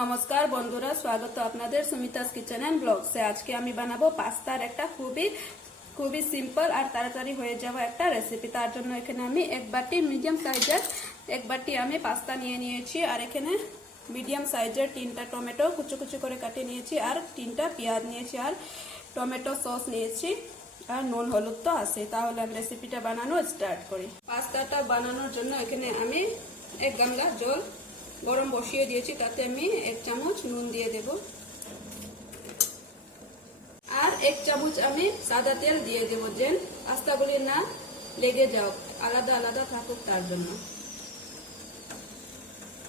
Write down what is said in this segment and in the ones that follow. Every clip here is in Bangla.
নমস্কার বন্ধুরা, স্বাগত আপনাদের সুমিতাস কিচেন এন্ড ব্লগসে। আজকে আমি বানাবো পাস্তার একটা খুবই সিম্পল আর তাড়াতাড়ি হয়ে যাওয়া একটা রেসিপি। তার জন্য এখানে আমি এক বাটি মিডিয়াম সাইজের এক বাটি আমি পাস্তা নিয়ে নিয়েছি, আর এখানে মিডিয়াম সাইজের 3টা টমেটো কুচি কুচি করে কাটিয়ে নিয়েছি, আর 3টা পেঁয়াজ নিয়েছি, আর টমেটো সস নিয়েছি, আর নুন হলুদ তো আছে। তাহলে আমি রেসিপিটা বানানো স্টার্ট করি। পাস্তাটা বানানোর জন্য এখানে আমি এক গামলা জল গরম বসিয়ে দিয়েছি, তাতে আমি 1 চামচ নুন দিয়ে দেব, আর 1 চামচ আমি সাদা তেল দিয়ে দেব, যেন পাস্তাগুলি না লেগে যাও, আলাদা আলাদা থাকুক তার জন্য।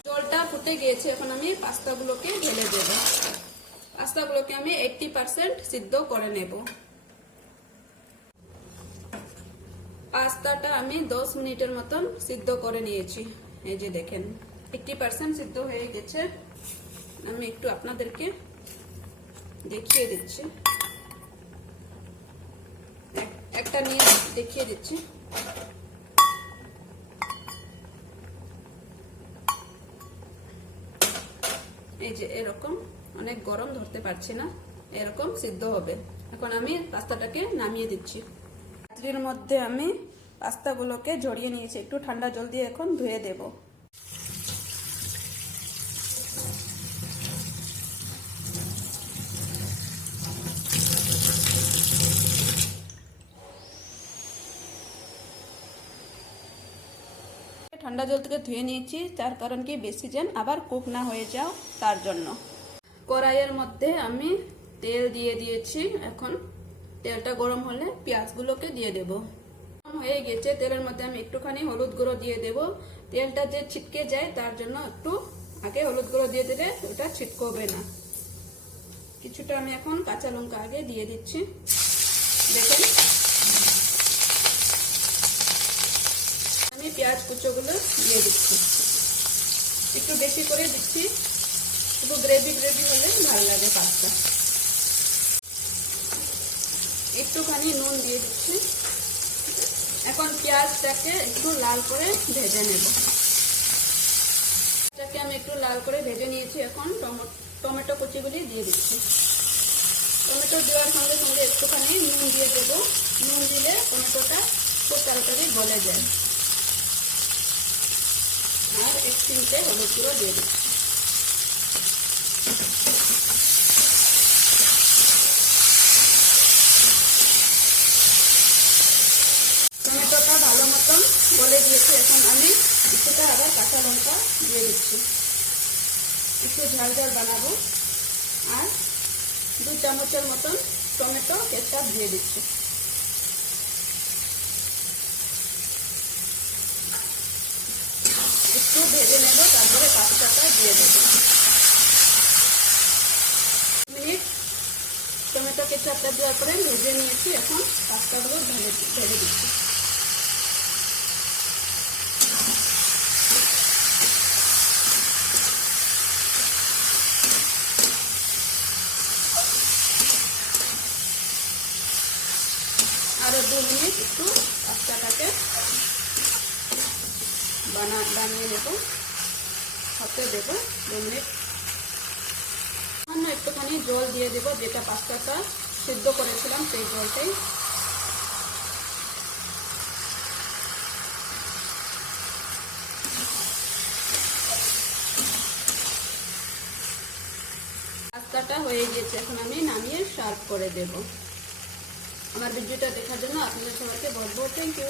জলটা ফুটে গিয়েছে, এখন আমি পাস্তাগুলোকে ঢেলে দেব। পাস্তাগুলোকে আমি 80% সিদ্ধ করে নেব। পাস্তাটা আমি 10 মিনিটের মতন সিদ্ধ করে নিয়েছি। এই যে দেখেন 80% সিদ্ধ হয়ে গেছে। আমি একটু আপনাদেরকে দেখিয়ে দিচ্ছি, একটা নিয়ে দেখিয়ে দিচ্ছি। এই যে এরকম, অনেক গরম ধরতে পারছি না, এরকম সিদ্ধ হবে। এখন আমি পাস্তাটাকে নামিয়ে দিচ্ছি। পাত্রের মধ্যে আমি পাস্তাগুলোকে ঝরিয়ে নিয়েছি, একটু ঠান্ডা জল দিয়ে এখন ধুয়ে দেব। ঠান্ডা জল থেকে ধুয়ে নিয়েছি, তার কারণ কি বেশি যেন আবার কুক না হয়ে যাও তার জন্য। কড়াইয়ের মধ্যে আমি তেল দিয়ে দিয়েছি। এখন তেলটা গরম হলে পেঁয়াজগুলোকে দিয়ে দেব। হয়ে গেছে, তেলের মধ্যে আমি একটুখানি হলুদ গুঁড়ো দিয়ে দেব। তেলটা যে ছিটকে যায় তার জন্য একটু আগে হলুদ গুঁড়ো দিয়ে দিলে ওটা ছিটকবে না। কিছুটা আমি এখন কাঁচা লঙ্কা আগে দিয়ে দিচ্ছি। দেখেন আমি পেঁয়াজ কুচোগুলো দিয়ে দিচ্ছি, একটু বেশি করে দিচ্ছি, একটু গ্রেভি হলে ভালো লাগে পাস্তা। একটুখানি নুন দিয়ে দিচ্ছি। এখন পেঁয়াজটাকে একটু লাল করে ভেজে নেব। পেঁয়াজটাকে আমি একটু লাল করে ভেজে নিয়েছি। এখন টমেটো কুচিগুলি দিয়ে দিচ্ছি। টমেটো দেওয়ার সঙ্গে সঙ্গে একটুখানি নুন দিয়ে দেব। নুন দিলে টমেটোটা খুব তাড়াতাড়ি গলে যায়। আর 1 চিমটে হলুদ গুঁড়ো দিয়ে দিচ্ছি। টমেটোটা ভালো মতন গলে গিয়েছে। এখন আমি কিছুটা আবার কাঁচা লঙ্কা দিয়ে দিচ্ছি, একটু ঝাল ঝাল বানাবো। আর 2 চামচের মতন টমেটো কেচাপ দিয়ে দিচ্ছি। একটু ভেজে নেব, তারপরে পাস্তাটা দিয়ে দেবো। মিনিট টমেটো কেচাপটা দেওয়ার পরে ভেজে নিয়েছি। এখন পাস্তাগুলো ঢেলে দিচ্ছি। আরো 2 মিনিট একটু পাস্তাটাকে বানিয়ে নেব, হতে দেব 2 মিনিট। সামান্য একটুখানি জল দিয়ে দেব, যেটা পাস্তাটা সিদ্ধ করেছিলাম সেই জলটাই। পাস্তাটা হয়ে গেছে, এখন আমি নামিয়ে সার্ভ করে দেব। আমার ভিডিওটা দেখার জন্য আপনাদের সবাইকে বলবো থ্যাংক ইউ।